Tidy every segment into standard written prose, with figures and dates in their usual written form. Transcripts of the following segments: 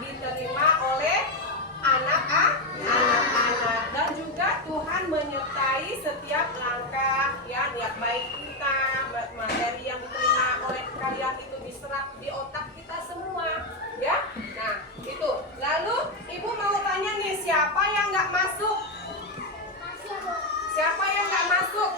diterima oleh anak-anak, dan juga Tuhan menyertai setiap langkah ya, niat baik kita, materi yang diterima oleh kalian itu diserap di otak kita semua ya. Nah itu, lalu ibu mau tanya nih, siapa yang nggak masuk? Siapa yang nggak masuk?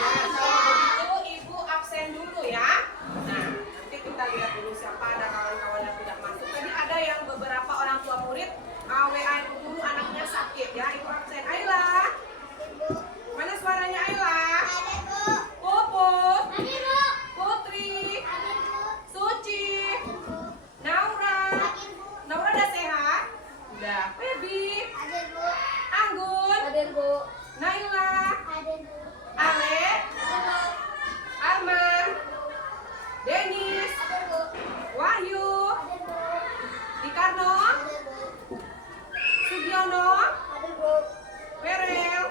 Nah kalau begitu ibu absen dulu ya. Nah nanti kita lihat dulu siapa ada kawan-kawan yang tidak masuk. Tadi ada yang beberapa orang tua murid WA ibu guru anaknya sakit ya, ibu absen. Ayla, mana suaranya Ayla? Puput, Putri, Suci, Naura udah sehat? Udah. Feby, Anggun, Naila, Ale, Arman, Denis, Wahyu, Dikarno, Sugiono, Ferel.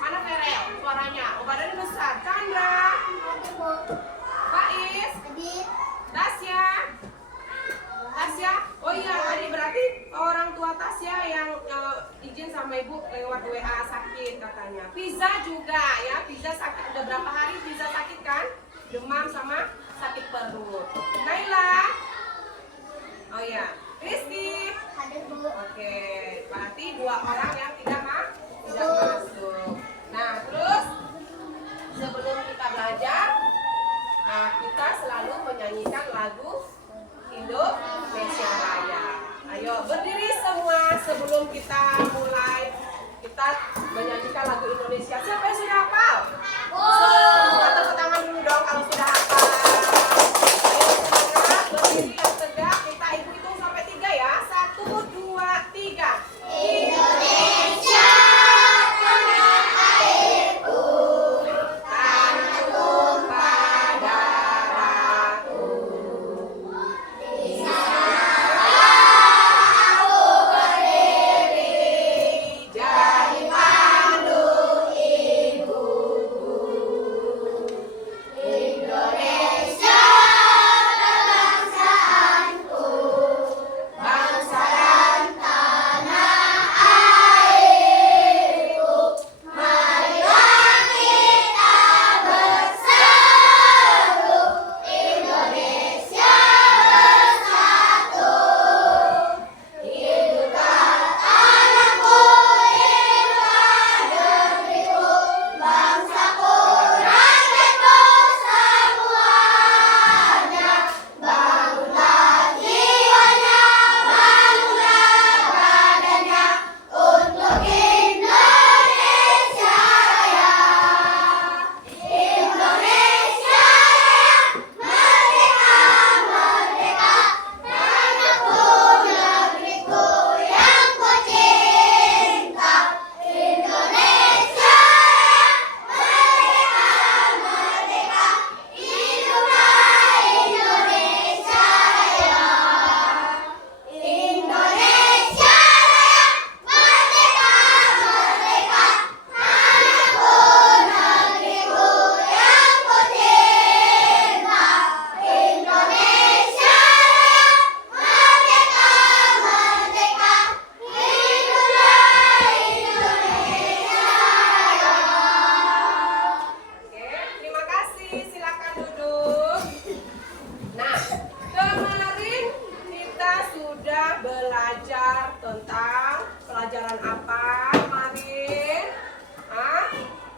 Mana Ferel? Suaranya. Oh, badannya besar. Chandra, Faiz, Tasya. Oh iya, tadi berarti orang tua Tasya yang izin sama ibu lewat WA sakit katanya. Fiza juga ya, Fiza sakit udah berapa hari? Fiza sakit kan? Demam sama sakit perut. Naila. Oh iya, Rizky. Oke, berarti 2 orang yang tidak masuk. Nah, terus sebelum kita belajar, kita selalu menyanyikan lagu Indonesia Raya. Ayo berdiri semua sebelum kita mulai. Kita menyanyikan lagu Indonesia. Siapa yang sudah hafal? Semua tepuk tangan dulu dong kalau sudah hafal. Ayo semangat, berdiri yang tegak. Kita hitung sampai 3 ya. 1, 2, 3. Indonesia tanah airku, tanah tumpah darahku. Jadi pandu ibuku.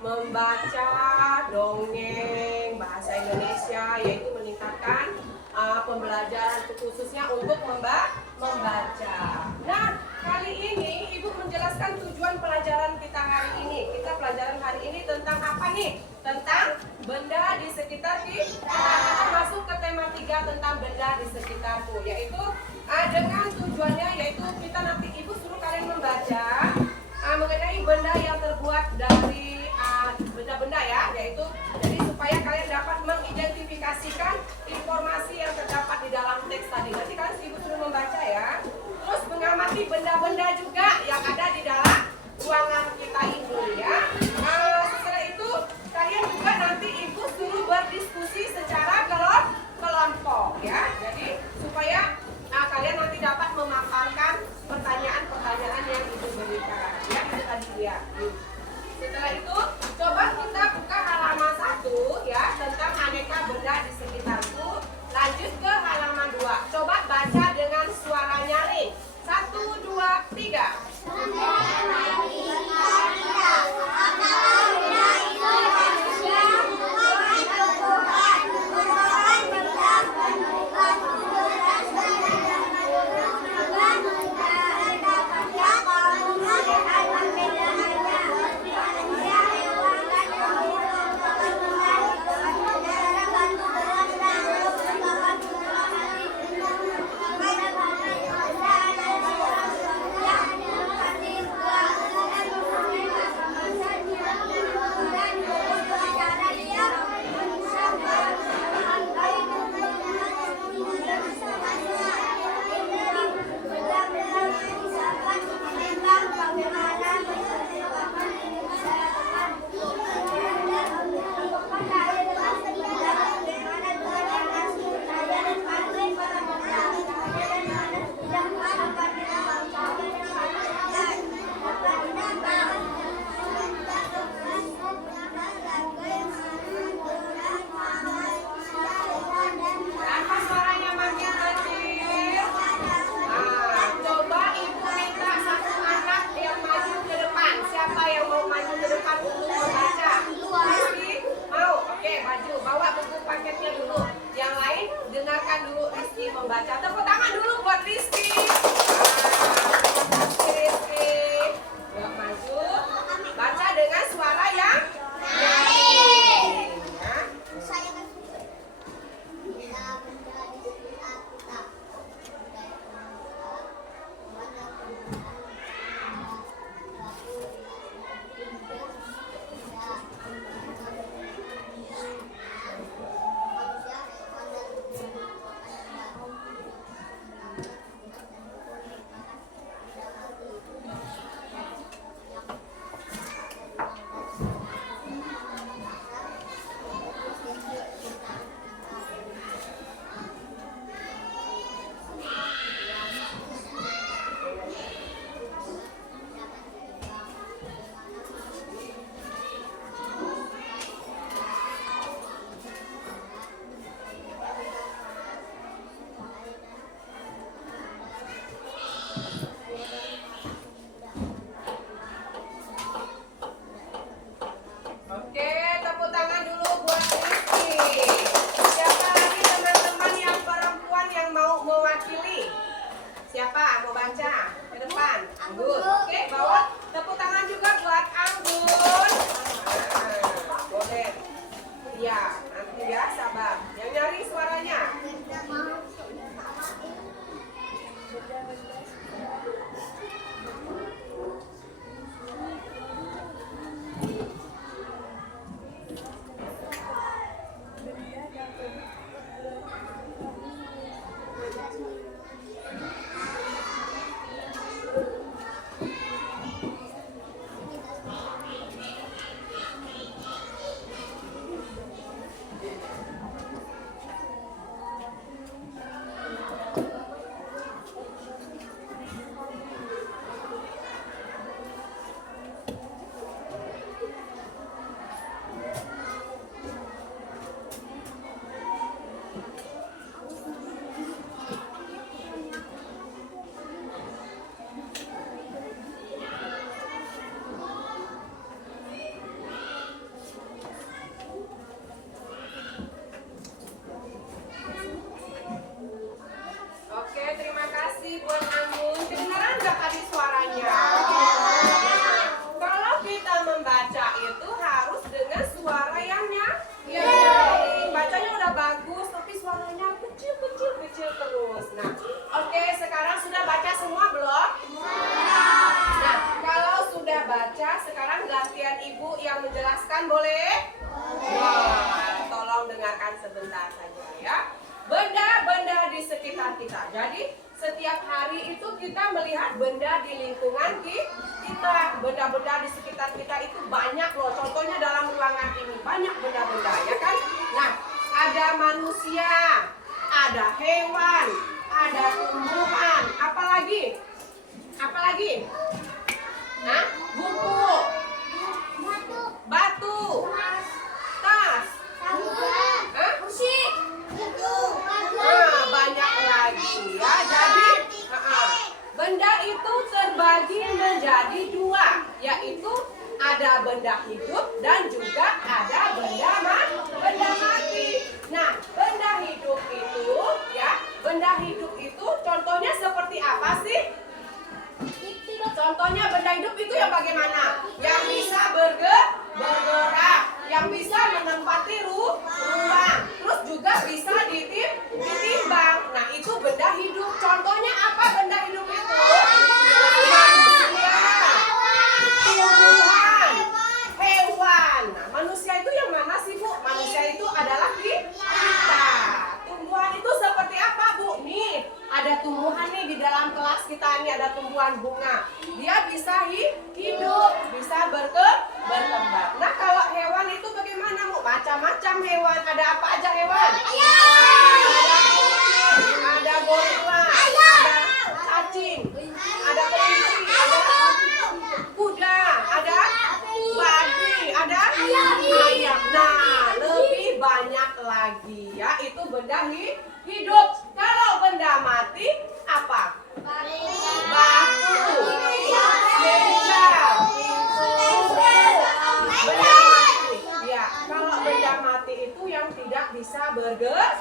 membaca dongeng bahasa Indonesia, yaitu meningkatkan pembelajaran khususnya untuk membaca. Nah, kali ini Ibu menjelaskan tujuan pelajaran kita hari ini. Kita pelajaran hari ini tentang apa nih? Tentang benda di sekitar kita. Kita masuk ke tema 3 tentang benda di sekitarku, yaitu dengan tujuannya yaitu kita nanti Ibu suruh kalian membaca mengenai benda yang terbuat dari benda-benda ya, yaitu jadi supaya kalian dapat mengidentifikasikan informasi yang terdapat di dalam teks tadi. Nanti kalian Ibu suruh membaca ya. Terus mengamati benda-benda juga yang ada di dalam ruangan kita ini ya. Setelah itu kalian juga nanti Ibu suruh berdiskusi secara kelompok ya. Jadi supaya nanti dapat memaparkan pertanyaan-pertanyaan yang Ibu berikan. Ya, itu tadi dia. Setelah itu, coba kita buka halaman 1 ya, tentang aneka benda di sekitarku. Lanjut ke halaman 2. Coba baca dengan suara nyaring. 1, 2, 3. Membaca. Tepuk tangan dulu buat Rizky. Rizky. Yuk maju. Baca dengan suara yang nyaring. Ya. Oke, tepuk tangan dulu buat Rizky. Siapa lagi teman-teman yang perempuan yang mau mewakili? Siapa mau baca ke depan? Anggun. Oke, bawa tepuk tangan juga buat Anggun. Boleh. Iya, nanti ya, sabar. Yang nyari suaranya. Oke, terima kasih buat Anggun. Kedengaran nggak tadi suaranya? Kalau kita membaca itu harus dengan suara yang nyaring. Bacanya udah bagus, tapi suaranya kecil terus. Nah, oke, sekarang sudah baca semua belum? Nah, kalau sudah baca, sekarang gantian Ibu yang menjelaskan boleh? Nah, tolong dengarkan sebentar saja ya. Benda-benda di sekitar kita. Jadi setiap hari itu kita melihat benda di lingkungan kita. Benda-benda di sekitar kita itu banyak loh. Contohnya dalam ruangan ini banyak benda-benda ya kan. Nah, ada manusia, ada hewan, ada tumbuhan, yaitu ada benda hidup dan juga ada benda mati. Nah, benda hidup itu ya, benda hidup itu contohnya seperti apa sih? Contohnya benda hidup itu yang bagaimana? Yang bisa bergerak, yang bisa menempati ruang, terus juga bisa ditimbang. Nah, itu benda hidup. Contohnya apa benda hidup itu? Manusia, tumbuhan, hewan. Nah, manusia itu yang mana sih, Bu? Manusia itu adalah kita. Tumbuhan itu seperti apa, Bu? Nih, ada tumbuhan nih di dalam kelas kita nih, ada tumbuhan bunga. Dia bisa hidup, bisa berkembang. Nah, kalau hewan itu bagaimana, Bu? Macam-macam hewan. Ada apa aja hewan? Ada kucing, ada gorila, ada cacing, ada kelinci, ada kuda, ada babi, ada ayam. Nah, lebih banyak lagi ya, itu benda hidup. Kalau benda mati apa? Batu, meja, pintu, benda mati. Ya, kalau benda mati itu yang tidak bisa bergerak.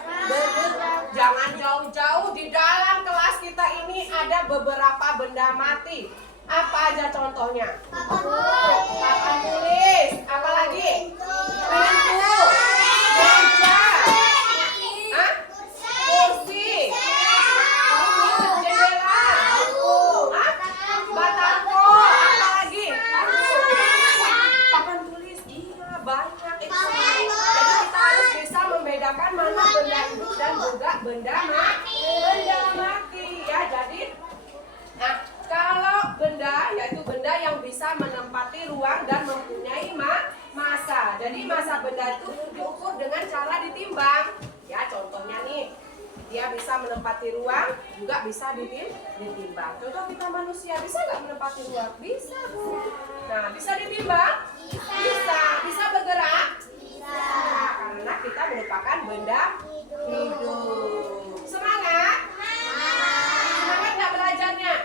Jangan jauh-jauh, di dalam kelas kita ini ada beberapa benda mati. Apa aja contohnya? Papan tulis, apa lagi? Pintu, meja, kursi, jendela, batako, apa lagi? Papan tulis, iya banyak itu. Jadi kita harus bisa membedakan mana benda hidup dan juga benda mati. Ya, jadi, nah, kalau benda yaitu benda yang bisa menempati ruang dan mempunyai massa. Jadi massa benda itu diukur dengan cara ditimbang. Ya, contohnya nih, dia bisa menempati ruang, juga bisa ditimbang. Contoh kita manusia, bisa nggak menempati ruang? Bisa, Bu. Nah, bisa ditimbang? Bisa. Bisa bergerak? Bisa. Karena kita merupakan benda hidup. Semangat? Semangat nggak belajarnya?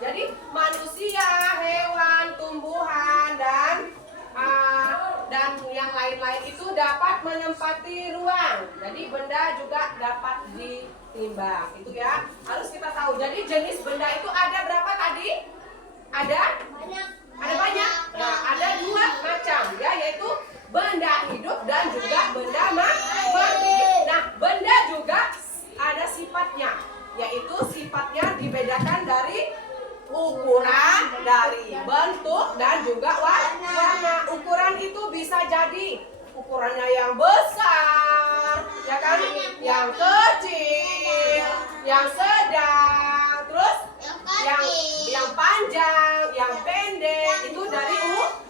Jadi manusia, hewan, tumbuhan dan yang lain-lain itu dapat menempati ruang. Jadi benda juga dapat ditimbang. Itu ya, harus kita tahu. Jadi jenis benda itu ada berapa tadi? Ada banyak. Nah, ada 2 macam ya, yaitu benda hidup dan juga benda mati. Nah, benda juga ada sifatnya, yaitu sifatnya dibedakan dari ukuran, dari bentuk dan juga warna. Ukuran itu bisa jadi ukurannya yang besar, ya kan? Yang kecil, yang sedang, terus yang panjang, yang pendek, itu dari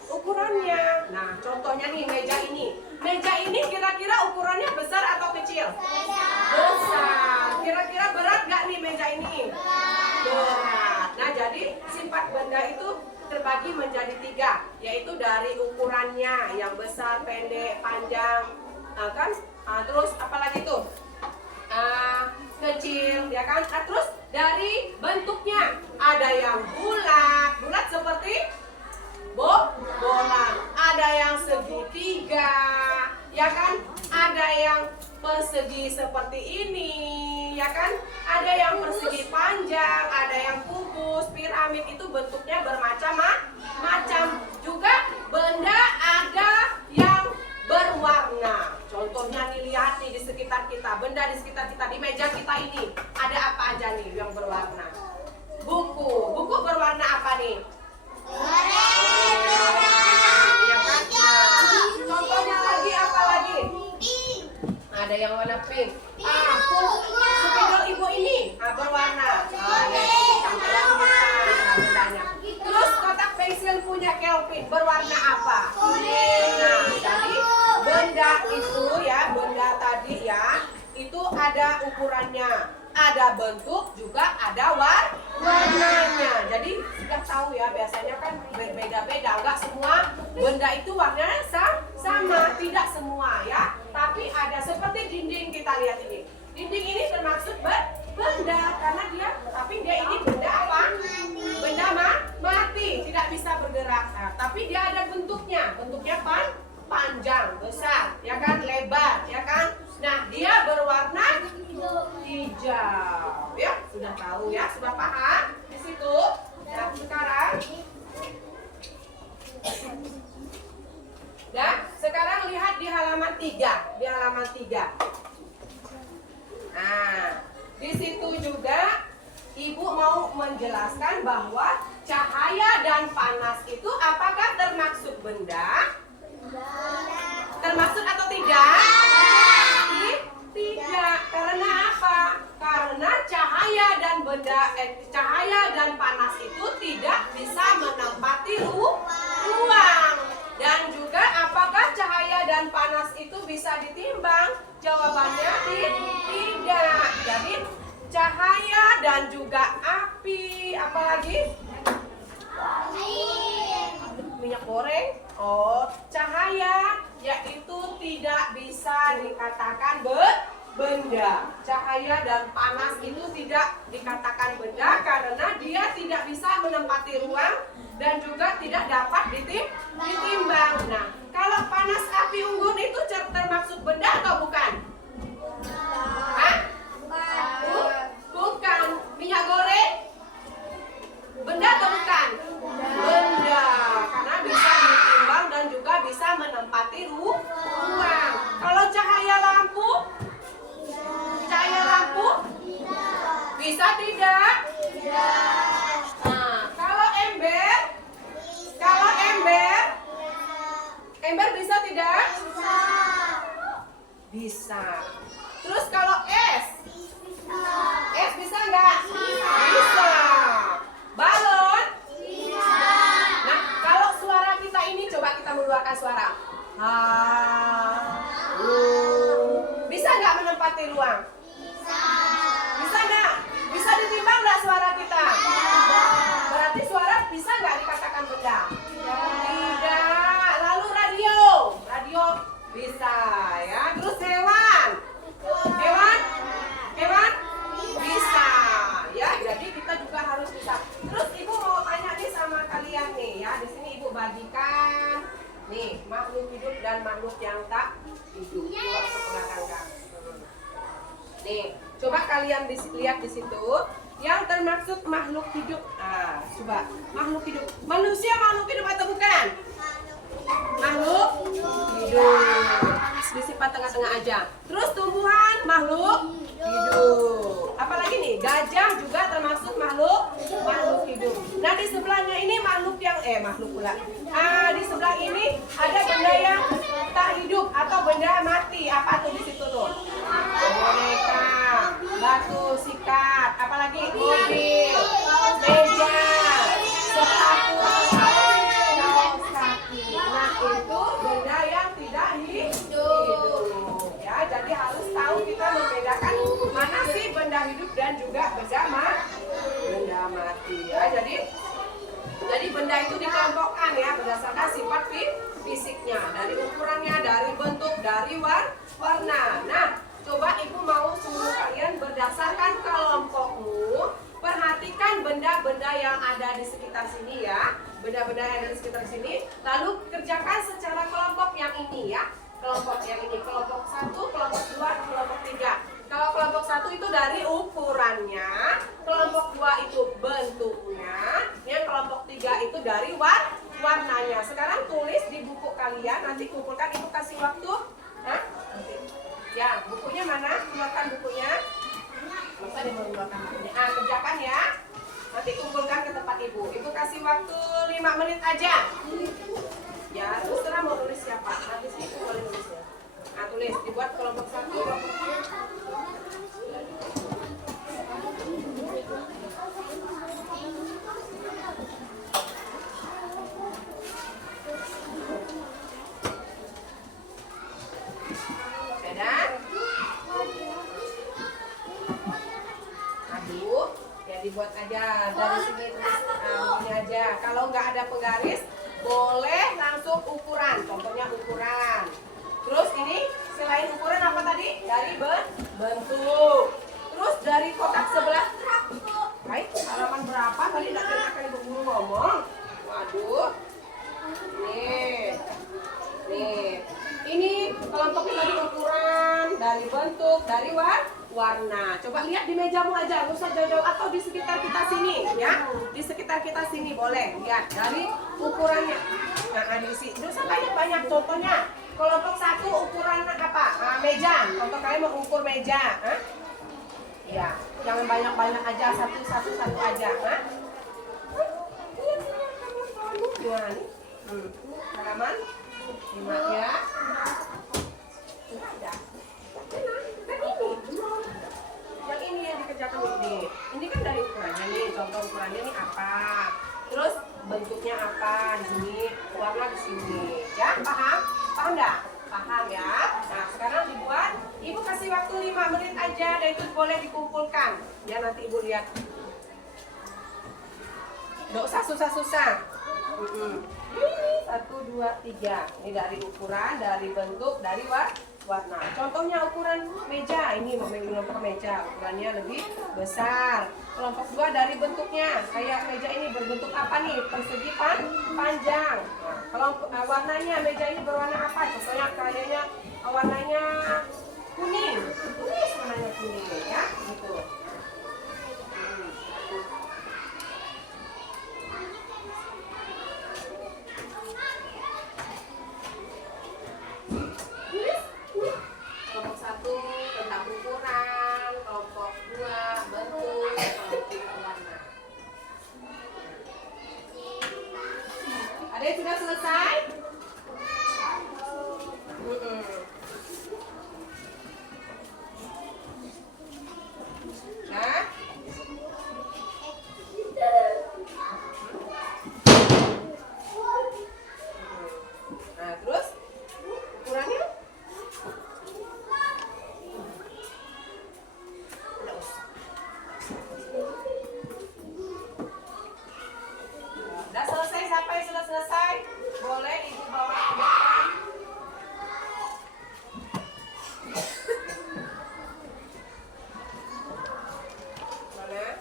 ukurannya. Nah, contohnya nih meja ini. Meja ini kira-kira ukurannya besar atau kecil? Besar. Kira-kira berat nggak nih meja ini? Berat. Nah, jadi sifat benda itu terbagi menjadi 3, yaitu dari ukurannya yang besar, pendek, panjang, kan? Terus apalagi tuh? Kecil, ya kan? Terus dari bentuknya ada yang bulat seperti bola, ada yang segitiga, ya kan? Ada yang persegi seperti ini, ya kan? Ada yang persegi panjang, ada yang kubus, piramid, itu bentuknya bermacam-macam. Juga benda ada yang berwarna. Contohnya nih, lihat nih di sekitar kita, benda di sekitar kita, di meja kita ini ada apa aja nih yang berwarna? Buku berwarna apa nih? Ya kan? Nah, contohnya lagi apa lagi? Ada yang warna pink. Sepidol ibu ini berwarna bendanya. Terus kotak pensil punya Kelvin berwarna apa? Nah, jadi benda itu ya, benda tadi ya, itu ada ukurannya, ada bentuk, juga ada warnanya. Jadi kita tahu ya, biasanya kan berbeda-beda. Enggak semua benda itu warnanya sama, tidak semua ya. Tapi ada seperti dinding, kita lihat ini. Dinding ini termasuk benda karena dia, tapi dia ini benda apa? Benda mati. sudah tahu ya, sudah paham di situ. Nah, sekarang lihat di halaman 3, di halaman 3. Nah, di situ juga Ibu mau menjelaskan bahwa cahaya dan panas itu apakah termaksud benda? Termaksud atau tidak? Tidak. Karena apa? Karena cahaya dan panas itu tidak bisa menempati ruang. Dan juga apakah cahaya dan panas itu bisa ditimbang? Jawabannya tidak. Jadi cahaya dan juga api, apalagi? Minyak goreng. Oh, cahaya yaitu tidak bisa dikatakan benda. Cahaya dan panas itu tidak dikatakan benda karena dia tidak bisa menempati ruang dan juga tidak dapat ditimbang. Nah, kalau panas api unggun itu termaksud benda atau bukan? Hah? Bukan. Minyak goreng? Benda atau bukan? Benda. Karena bisa ditimbang dan juga bisa menempati ruang. Kalau cahaya lampu? Cahaya lampu? Bisa tidak? Nah, kalau ember? Kalau ember bisa tidak? Bisa. Terus kalau es? Es bisa nggak? Bisa. Balon? Nah, kalau suara kita ini coba kita mengeluarkan suara. Bisa nggak menempati ruang? Bisa nggak? Bisa ditimbang nggak suara kita? Berarti suara bisa nggak dikatakan benda? Tidak. Lalu radio? Radio bisa ya. Terus hewan? Hewan? Bisa ya. Jadi kita juga harus bisa. Terus Ibu mau tanya nih sama kalian nih ya. Di sini Ibu bagikan nih makhluk hidup dan makhluk yang tak hidup. Nih, coba kalian lihat di situ yang termaksud makhluk hidup. Nah, coba makhluk hidup. Manusia makhluk hidup atau bukan? Makhluk hidup. Disifat tengah-tengah aja. Terus tumbuhan makhluk hidup. Apalagi nih, gajah juga termasuk makhluk hidup. Nah, di sebelahnya ini makhluk pula. Di sebelah ini ada benda yang tak hidup atau benda mati. Apa tuh di situ tuh? Boneka, batu sikat, apalagi mobil, meja, sepatu, kaos kaki. Nah, itu benda yang tidak hidup. Ya, jadi harus tahu kita membedakan mana sih benda hidup dan juga benda mati. Ya, jadi benda itu dikelompokkan ya berdasarkan sifat fisiknya, dari ukurannya, dari bentuk, dari warna. Nah, coba Ibu mau suruh kalian berdasarkan kelompokmu, perhatikan benda-benda yang ada di sekitar sini ya, benda-benda yang ada di sekitar sini, lalu kerjakan secara kelompok yang ini ya, kelompok yang ini, kelompok 1, kelompok 2, kelompok 3. Kalau kelompok 1 itu dari ukurannya, kelompok 2 itu bentuknya, yang kelompok 3 itu dari warnanya. Sekarang tulis di buku kalian, nanti kumpulkan, Ibu kasih waktu. Nanti. Ya, bukunya mana? Keluarkan bukunya. Masa dia mau keluarkan bukunya? Kerjakan ya. Nanti kumpulkan ke tempat Ibu. Ibu kasih waktu 5 menit aja. Ya, terus terang mau tulis siapa? Nanti sih Ibu boleh tulisnya. Tulis, dibuat kelompok 1, kelompok 2. Dibuat aja dari sini tulis ini aja. Kalau nggak ada penggaris boleh langsung ukuran, contohnya ukuran. Terus ini selain ukuran apa tadi? Dari bentuk. Terus dari kotak sebelah. Baik, halaman berapa tadi? Nggak dengarkan Ibu Guru ngomong. Waduh. Nih. Ini kelompoknya dari ukuran, dari bentuk, dari warna. warna. Coba lihat di mejamu aja, nggak usah jauh-jauh, atau di sekitar kita sini ya. Di sekitar kita sini boleh lihat dari ukurannya. Nah, di sini nggak usah banyak-banyak. Contohnya kelompok 1 ukuran apa? Meja. Contoh kalian mau ukur meja. Ya, jangan banyak-banyak aja, satu aja. Ya, nih. Halaman 5 ya. Yang ini yang dikerjakan ini. Ini kan dari ukurannya nih, contoh ukurannya nih apa. Terus bentuknya apa di sini, warna di sini. Ya, paham? Paham enggak? Paham ya. Nah, sekarang dibuat. Ibu kasih waktu 5 menit aja dan itu boleh dikumpulkan. Ya, nanti Ibu lihat. Nggak usah susah-susah. Ini 1, 2, 3. Ini dari ukuran, dari bentuk, dari warna. Contohnya ukuran meja. Ini kelompok meja. Ukurannya lebih besar. Kelompok 2 dari bentuknya. Kayak meja ini berbentuk apa nih? Persegi panjang. Nah, kelompok warnanya, meja ini berwarna apa? Contohnya kayaknya warnanya kuning. Tulis warnanya kuning ya. Gitu. Kelompok 1 tentang ukuran, kelompok 2 bentuk, kelompok 3 warna. Ada yang sudah selesai? Nah, terus ukurannya? Udah selesai, siapa yang sudah selesai? Boleh Ibu bawa ke depan. Boleh.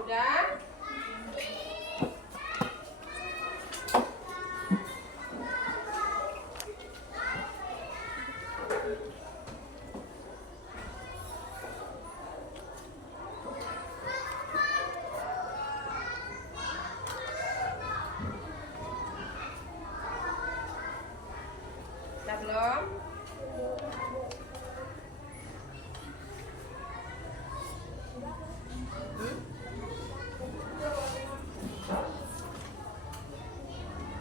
Udah? Udah belum?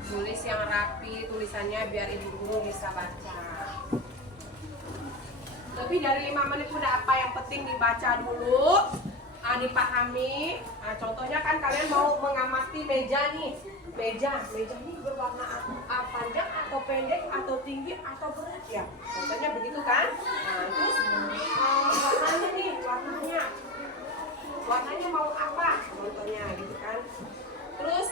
Tulis yang rapi tulisannya biar ibu guru bisa baca. Lebih dari 5 menit udah, apa yang penting dibaca dulu, dipahami. Nah, contohnya kan kalian mau mengamati meja nih. Meja ini berwarna panjang atau pendek atau tinggi atau berat ya. Contohnya begitu kan. Nah, terus warnanya nih, warnanya mau apa? Contohnya gitu kan. Terus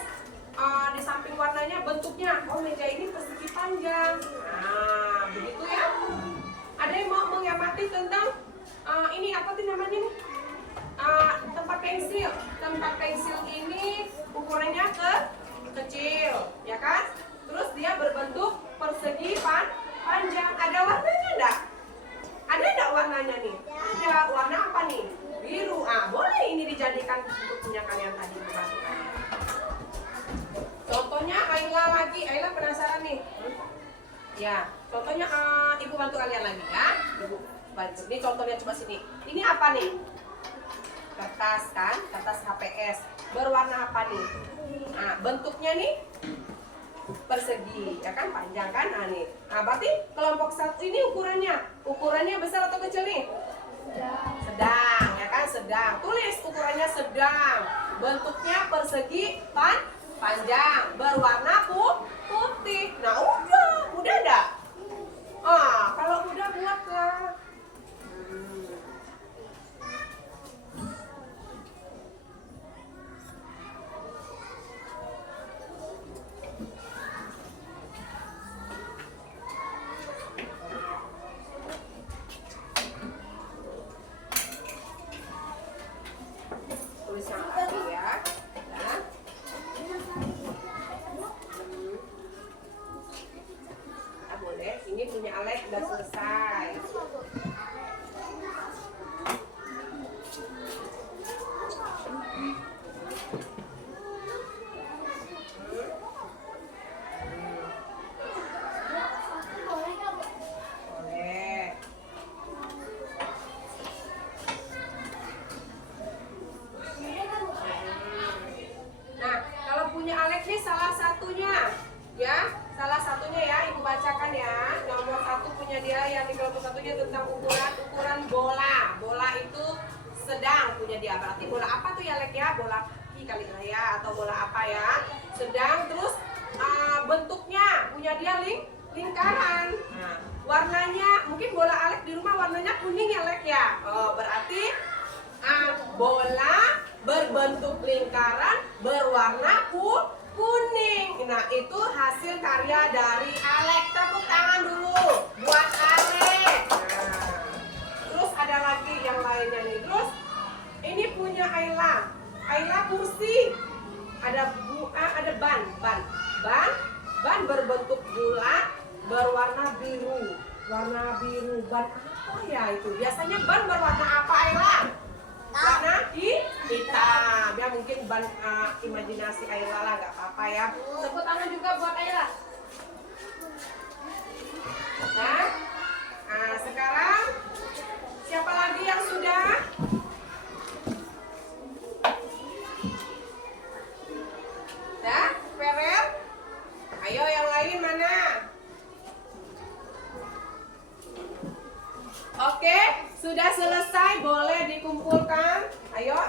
di samping warnanya bentuknya, oh meja ini persegi panjang. Nah, begitu ya. Ada yang mau mengamati tentang ini apa sih namanya nih? Tempat pensil. Tempat pensil ini ukurannya kecil, ya kan? Terus dia berbentuk persegi panjang. Ada warnanya enggak? Ada enggak warnanya nih? Ada. Warna apa nih? Biru. Boleh ini dijadikan untuk punya kalian tadi dimasukkan. Contohnya Ayla penasaran nih. Ya, contohnya Ibu bantu kalian lagi ya. Ibu bantu. Ini contohnya coba sini. Ini apa nih? Kertas kan? Kertas HPS. Berwarna apa nih? Bentuknya nih persegi, ya kan? Panjang kan? Nih. Berarti kelompok 1 ini ukurannya besar atau kecil nih? Sedang, ya kan? Sedang. Tulis ukurannya sedang. Bentuknya persegi panjang, berwarna putih. Nah, udah enggak? Kalau udah buatlah. tulis yang rapi ya. Nah. Boleh, ini punya Alex udah selesai. Tentang ukuran bola. Bola itu sedang punya dia. Berarti bola apa tuh ya Lek ya? Bola kaki kali ya, atau bola apa ya? Sedang. Terus bentuknya punya dia lingkaran. Nah, warnanya mungkin bola Alek di rumah warnanya kuning ya Lek ya. Oh, berarti bola berbentuk lingkaran berwarna kuning. Nah, itu hasil karya dari Alek. Tepuk tangan dulu buat Alek. Nah, terus ada lagi yang lainnya nih. Terus ini punya Ayla. Ayla kursi. Ada ban berbentuk bulat berwarna biru. Warna biru. Ban apa ya itu? Biasanya ban berwarna apa Ayla? Warna hitam. Ya mungkin ban imajinasi Ayla lah, gak apa-apa ya. Tepuk tangan juga buat Ayla. Nah, sekarang siapa lagi yang sudah? Dah, Ferel? Ayo yang lain mana? Oke, sudah selesai, boleh dikumpulkan. Ayo,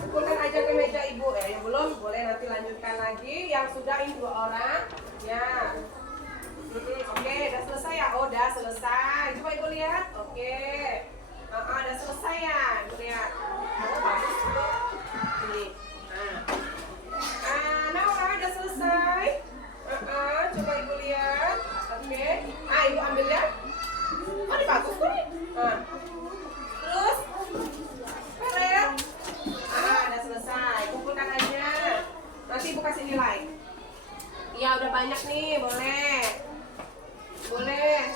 kumpulkan aja ke meja ibu. Yang belum, boleh nanti lanjutkan lagi. Yang sudah ini 2 orang. Ya. Oke, udah selesai ya? Oh, udah selesai. Coba ibu lihat. Oke. Udah selesai ya? Ibu lihat. Oh, bagus. Ini. Naura udah selesai. Coba ibu lihat. Oke. Ibu ambil ya. Oh, ini bagus tuh nih. Terus Ferel. Udah selesai. Kumpulkan aja. Nanti ibu kasih nilai. Iya, udah banyak nih. Boleh. Boleh.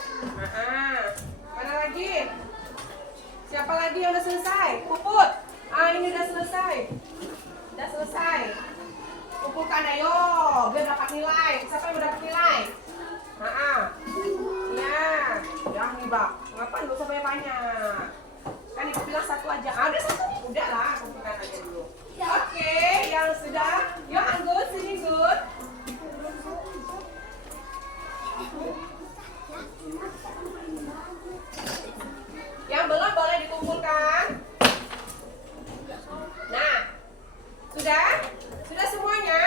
Mana lagi? Siapa lagi yang udah selesai? Puput. Ini udah selesai. Udah selesai. Kumpulkan ayo, biar dapat nilai. Siapa yang udah dapat nilai? Ya, ya nih Bang. Ngapain lu sampai banyak? Kan ibu bilang 1 aja. Ada 1. Udah lah, kumpulkan aja dulu. Oke, yang sudah. Yuk Anggun, sini Gun. Yang belum boleh dikumpulkan. Nah, sudah? Sudah semuanya?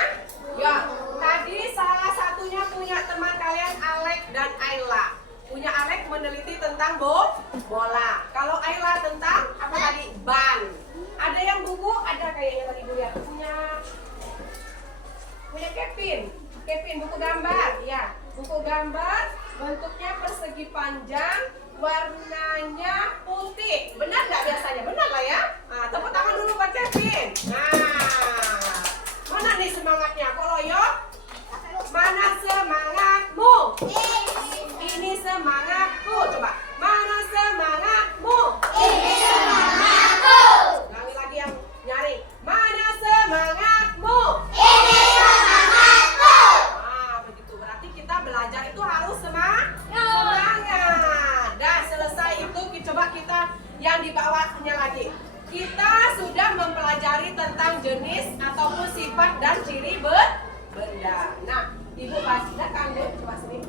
Ya, tadi salah satunya punya teman kalian Alek dan Ayla. Punya Alek meneliti tentang bola. Kalau Ayla tentang apa tadi? Ban. Ada yang buku? Ada kayaknya tadi ibu lihat. Punya Kevin buku gambar. Ya, buku gambar. Bentuknya persegi panjang, warnanya putih. Benar nggak biasanya? Benar lah ya. Tepuk tangan dulu buat Kevin. Mana nih semangatnya? Koloyo? Mana semangatmu? Ini semangatku. Coba. Mana semangatmu? Ini semangatku. Lagi yang nyari. Mana semangatmu? Ini semangatku. Begitu. Berarti kita belajar itu harus semangat. Dah selesai itu, coba kita yang di bawahnya lagi. Kita sudah mempelajari tentang jenis ataupun sifat dan ciri benda. Nah, ibu baca kan, coba sini.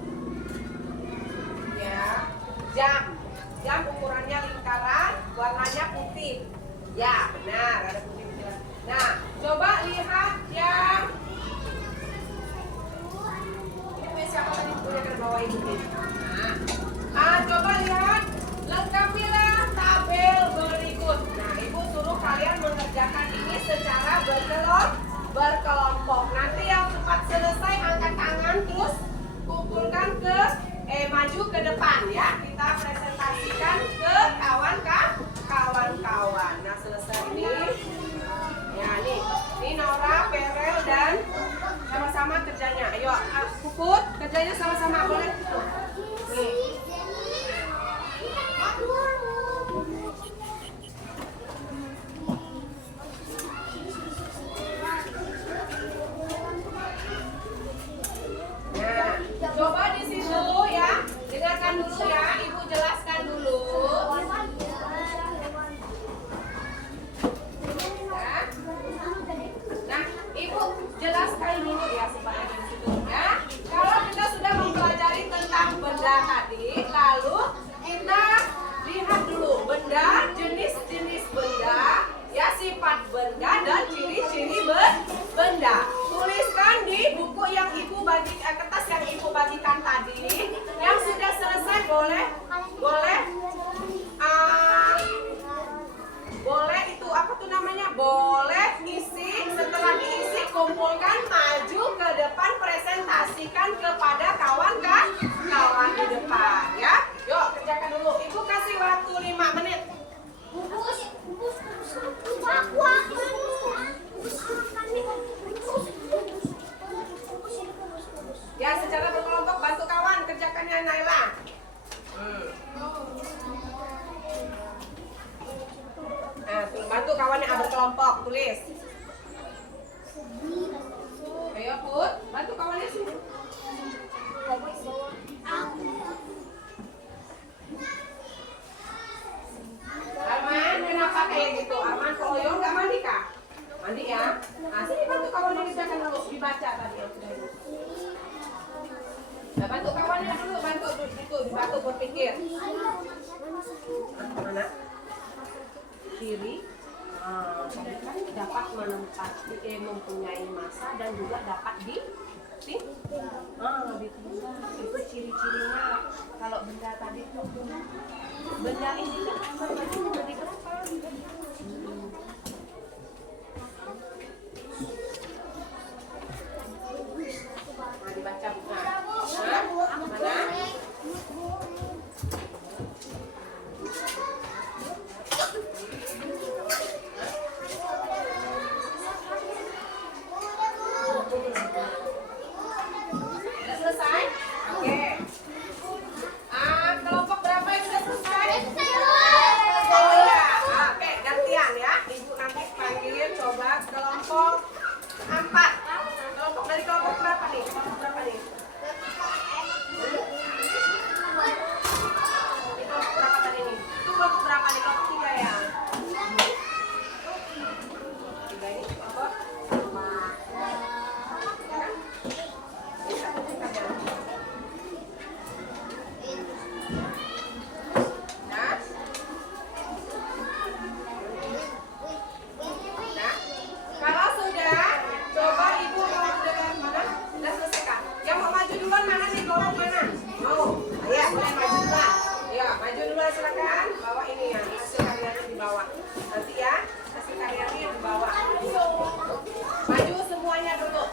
Ya, jam ukurannya lingkaran, warnanya putih. Ya, benar, ada putih-putih. Nah, coba lihat yang ini punya siapa tadi? Punya ke bawah ibu ini. Coba lihat, lengkapilah tabel berikut. Nah, ibu suruh kalian mengerjakan ini secara berkelompok. Nanti yang cepat selesai angkat tangan, terus kumpulkan maju ke depan ya. Kita presentasikan ke kawan-kawan. Nah, selesai ini. Ya, ini Puput, kerjanya sama-sama boleh. Nih. Nah, coba di situ ya, dengarkan dulu ya, Ibu jelaskan dulu. Ya. Nah, Ibu jelaskan dulu ya supaya di situ ya. Kalau kita sudah mempelajari tentang benda tadi, lalu kita lihat dulu benda, jenis-jenis benda, ya sifat benda dan ciri-ciri benda. Tuliskan di buku yang Ibu kertas yang Ibu bagikan tadi. Yang sudah selesai boleh boleh itu apa tuh namanya? Boleh isi, setelah diisi kumpulkan, maju ke depan, presentasikan kepada kawan di depan ya. Yuk kerjakan dulu. Ibu kasih waktu 5 menit. Ya secara berkelompok bantu kawan kerjakannya Naila. Nah, bantu kawannya berkelompok tulis. Ayo Put, bantu kawannya sini. Arman, kenapa kayak gitu? Arman, kalau Oyong nggak mandi kak? Mandi ya? Nah, sini bantu kawannya kerjakan dulu, dibaca tadi yang sudah dulu. Nah, bantu kawannya dulu, bantu berpikir. Mana? Kiri. Kan dapat menempati, mempunyai masa dan juga dapat ditinggal. Itu ciri-cirinya. Kalau benda tadi itu benda ini berbagi menjadi berapa? Nah, dibaca bukan? Mana? Sudah selesai? Oke. Kelompok berapa yang sudah selesai? Oh ya, oke gantian ya. Ibu nanti panggil coba kelompok 4. Dari kelompok berapa nih? Kelompok berapa nih? Ini kelompok berapa tadi nih? Itu kelompok berapa nih? Kelompok 3 ya? 3 ini kelompok silakan bawa ini ya, hasil karyanya dibawa nanti ya, hasil karyanya dibawa. Maju semuanya dulu.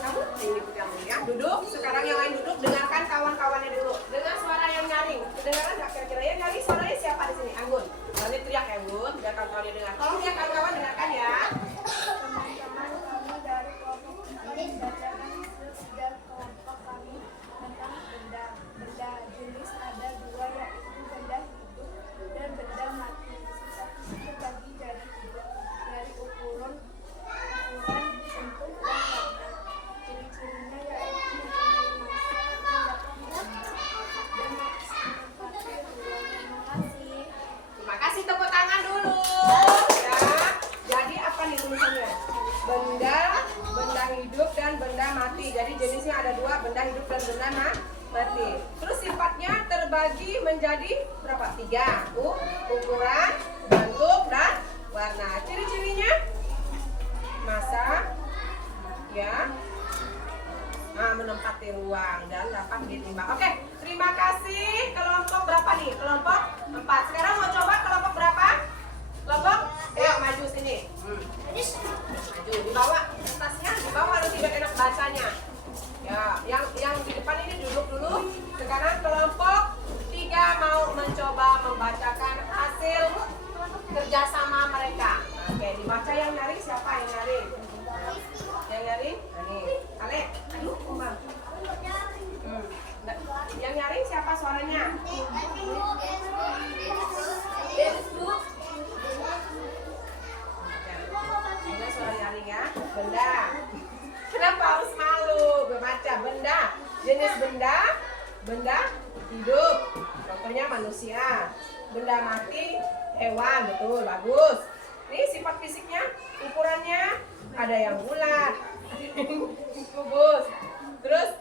Kamu ini kamu ya, duduk. Sekarang yang lain duduk, dengarkan kawan-kawannya dulu dengan suara yang nyaring. Kedengaran nggak kira-kira ya nyaring? Suaranya siapa di sini? Anggun. Nanti teriak ya Anggun, biar kawan-kawannya dengar. Tolong ya kawan-kawan dengarkan ya. Teman-teman kami dari kelompok ini bacakan hasil kelompok kami tentang benda. Benda jenis ada 2 yaitu benda hidup dan benda mati. Sisa-sisa terbagi dari hidup dari ukuran bentuk dan warna. Ciri-cirinya yaitu mempunyai massa dan dapat dan menempati ruang. Terima kasih. Terima kasih, tepuk tangan dulu ya. Jadi apa nih tulisannya? Benda hidup dan benda mati. Jadi jenisnya ada 2, benda hidup dan benda mati. Terus sifatnya terbagi menjadi berapa? 3. Tuh, ukuran, bentuk dan warna. Ciri-cirinya massa, ya. Nah, menempati ruang dan dapat ditimbang. Oke, terima kasih. Kelompok berapa nih? Kelompok 4. Sekarang mau coba kelompok berapa? Kelompok? Ayo maju sini. Maju, dibawa kertasnya, dibawa nanti biar enak bacanya. Ya, yang di depan ini duduk dulu. Sekarang kelompok 3 mau mencoba membacakan hasil kerjasama mereka. Oke, dibaca yang nyari siapa yang nyari? Yang nyari? Nah, nih, Ale, aduh. suaranya? Ini suara nyaring ya. Benda. Kenapa harus malu? Baca benda. Jenis benda. Benda hidup. Contohnya manusia. Benda mati, hewan. Betul, bagus. Ini sifat fisiknya, ukurannya ada yang bulat, kubus. Terus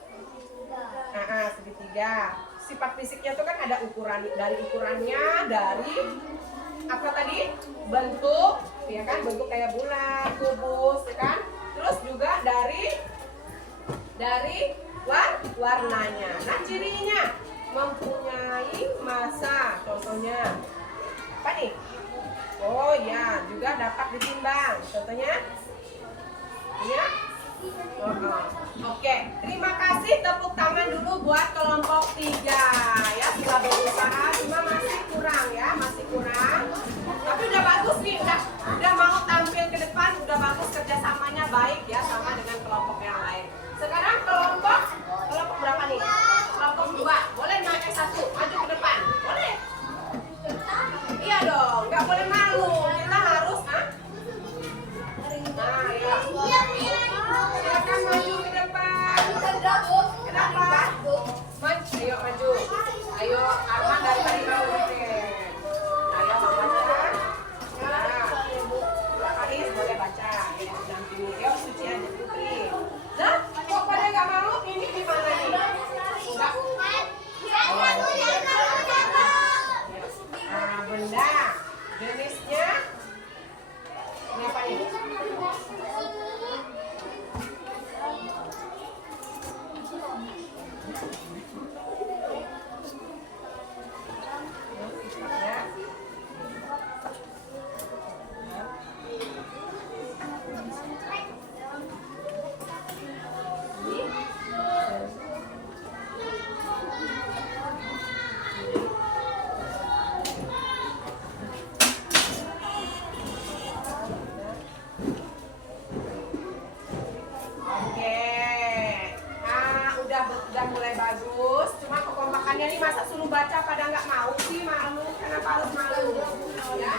segitiga. Sifat fisiknya tuh kan ada ukuran, dari ukurannya, dari apa tadi? Bentuk, ya kan? Bentuk kayak bulat, kubus, ya kan? Terus juga dari warnanya. Nah, cirinya mempunyai massa. Contohnya apa nih? Oh ya, juga dapat ditimbang. Contohnya ya. Oke, terima kasih, tepuk tangan dulu buat kelompok 3 ya, setelah berusaha, cuma masih kurang ya, masih kurang. Tapi udah bagus nih, udah mau tampil ke depan, udah bagus, kerjasamanya baik ya sama dengan kelompok yang lain. Sekarang kelompok berapa nih? Kelompok 2, boleh naik satu, maju ke depan, boleh? Iya dong, nggak boleh malu, kita harus nah ya. Silakan maju ke depan. Kenapa? Ayo maju. Ayo Arman dari Harimau Weekend. Ayo baca. Nah, Faris boleh baca. Dampingi. Yuk Suci aja Putri. Nah, kok pada nggak mau? Ini gimana nih? Enggak. Nah, benda. Jenisnya ini apa nih? Udah mulai bagus, cuma kekompakannya nih masa suruh baca pada nggak mau sih, malu. Kenapa harus malu? Ya.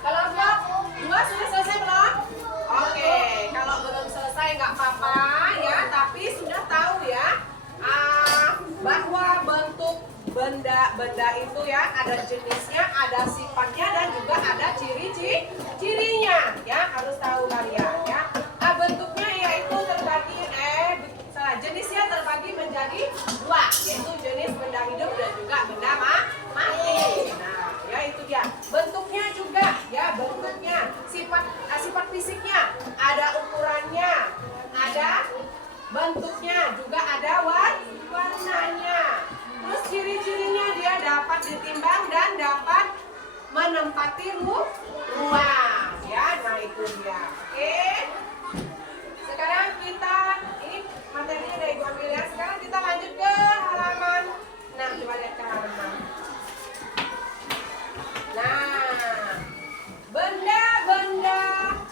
Kelompok 2 sudah selesai belum? Oke, kalau belum selesai nggak apa-apa ya, tapi sudah tahu ya bahwa bentuk benda itu ya ada jenisnya, ada sifatnya, dan juga ada ciri-cirinya ya, harus tahu kalian ya. Bentuknya yaitu terbagi jenisnya terbagi menjadi 2, yaitu jenis benda hidup dan juga benda mati. Nah, ya itu dia. Bentuknya juga ya, bentuknya, sifat fisiknya, ada ukurannya, ada bentuknya, juga ada warnanya. Terus ciri-cirinya dia dapat ditimbang dan dapat menempati ruang. Ya, nah itu dia. Oke. Sekarang kita materinya udah Ibu ambil ya. Sekarang kita lanjut ke halaman 6. Coba lihat ke halaman 6. Nah, benda-benda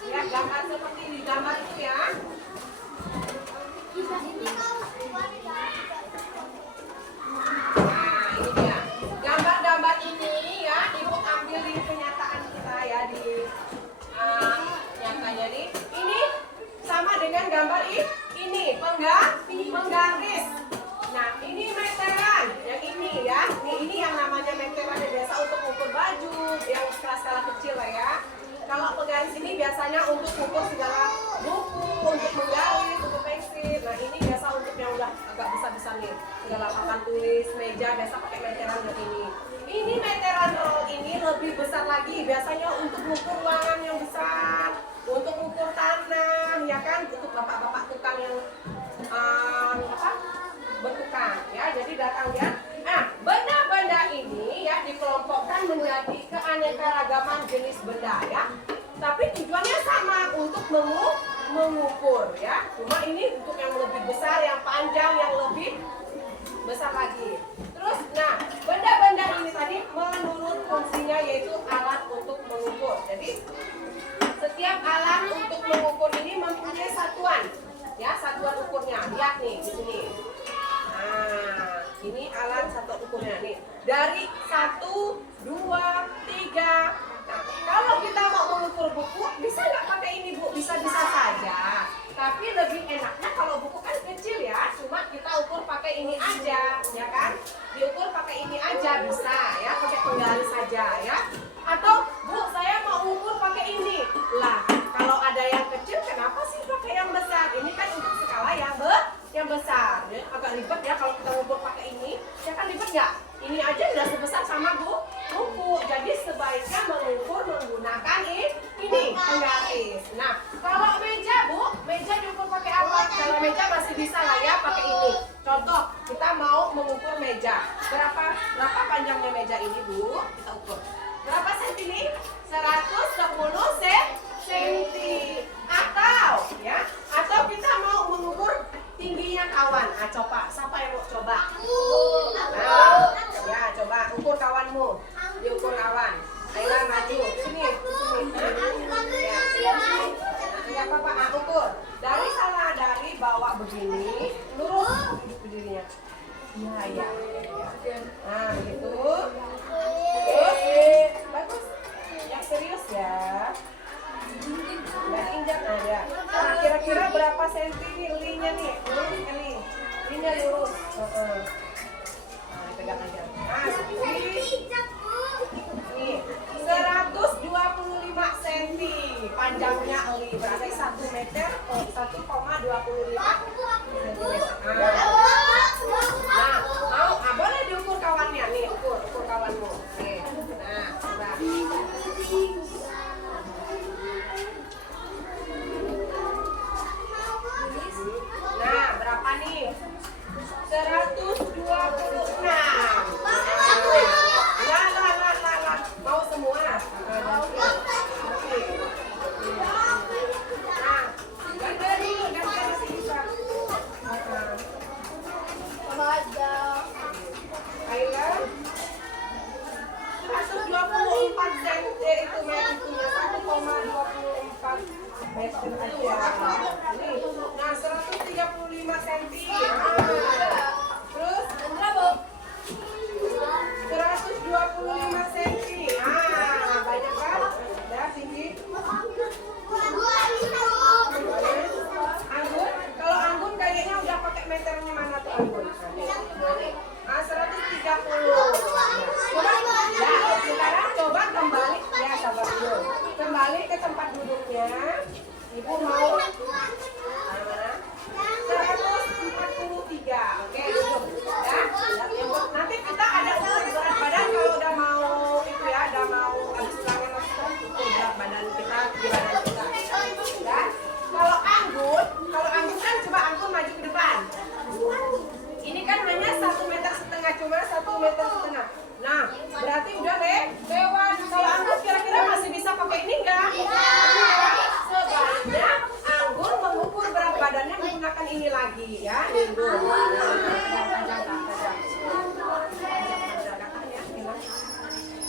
ya, gambar seperti di gambar itu ya. Nah, ini dia. Gambar-gambar ini ya, Ibu ambil di kenyataan kita ya, di nyatanya nih. Ini sama dengan gambar ini penggaris. Nah, ini meteran yang ini ya. Ini yang namanya meteran yang biasa untuk ukur baju, yang skala-skala kecil lah ya. Kalau penggaris ini biasanya untuk ukur segala buku, untuk menggaris, untuk pensil. Nah, ini biasa untuk yang udah agak besar-besar nih, segala papan tulis, meja, biasa pakai meteran yang ini. Ini meteran roll ini lebih besar lagi, biasanya untuk ukur ruangan yang besar, untuk ukur tanah, ya kan, untuk bapak-bapak tukang yang bertukang, ya. Jadi datang ya. Nah, benda-benda ini ya dikelompokkan menjadi keanekaragaman jenis benda ya. Tapi tujuannya sama, untuk mengukur ya. Cuma ini untuk yang lebih besar, yang panjang, yang lebih besar lagi. Terus, nah, benda-benda ini tadi menurut fungsinya yaitu alat untuk mengukur. Jadi setiap alat untuk mengukur ini mempunyai satuan, ya, satuan ukurnya. Lihat nih di sini. Nah, ini alat dari 1, 2, 3. Nah, kalau kita mau mengukur buku, bisa nggak pakai ini Bu? Bisa-bisa saja. Tapi lebih enaknya kalau buku kan kecil ya, cuma kita ukur pakai ini aja, ya kan? Diukur pakai ini aja bisa ya, pakai penggaris saja ya. Atau Bu, saya mau ukur pakai ini. Lah, kalau ada yang kecil, kenapa sih pakai yang besar? Ini kan untuk skala yang besar. Ya, agak ribet ya kalau kita ukur pakai ini. Ya kan ribet nggak? Ini aja udah sebesar sama buku. Jadi sebaiknya mengukur menggunakan ini penggaris. Nah, kalau meja Bu, meja diukur pakai apa? Kalau meja masih bisa lah ya pakai ini. Contoh, kita mau mengukur meja. Berapa panjangnya meja ini Bu? Kita ukur. Berapa senti ini? 110 senti. Atau kita mau mengukur tingginya kawan. Ah, coba. Siapa yang mau coba? Nah, ya coba ukur kawanmu. Diukur kawan. Ayolah maju. Sini. Ya, sini. Enggak apa-apa. Ah, ukur. Dari bawah begini, lurus berdirinya. Iya. Nah, begitu. Terus, bagus. Yang serius ya. Dan injak ada. Nah, kira-kira berapa senti nih linya nih? Lurus ini. Linya lurus. Nah, pegang aja. Nah, nih 125 cm panjangnya li, berarti 1 meter 1,25 cm. Nah, boleh diukur kawannya nih, ukur kawanmu. Nih. Nah, coba. Nah, berapa nih? 126. Lah. Mau semua? Nah, ganti sini, Pak. Ayolah. 124 cm itu meternya 1,24 meter aja. Nih. Nah, 135 cm. Terus 125 cm. Banyak kan? Ya, tinggi. Anggun, kalau anggun kayaknya udah pakai meternya mana tuh anggun? 130. Ya, sekarang coba kembali. Ya, sabar dulu. Kembali ke tempat duduknya. Ibu mau 143. Oke, duduk. Ya, nanti kita ada ukur berat badan kalau udah mau itu ya, udah mau habis ulangan ukur berat badan kita di badan kita. Ya. Kalau anggun kan coba anggun maju ke depan. Ini kan hanya 1,5 meter, cuma 1,5 meter. Nah, berarti udah lewat. Kalau anggun kira-kira masih bisa pakai ini enggak? Sebaiknya anggun mengukur berat badannya menggunakan ini lagi ya.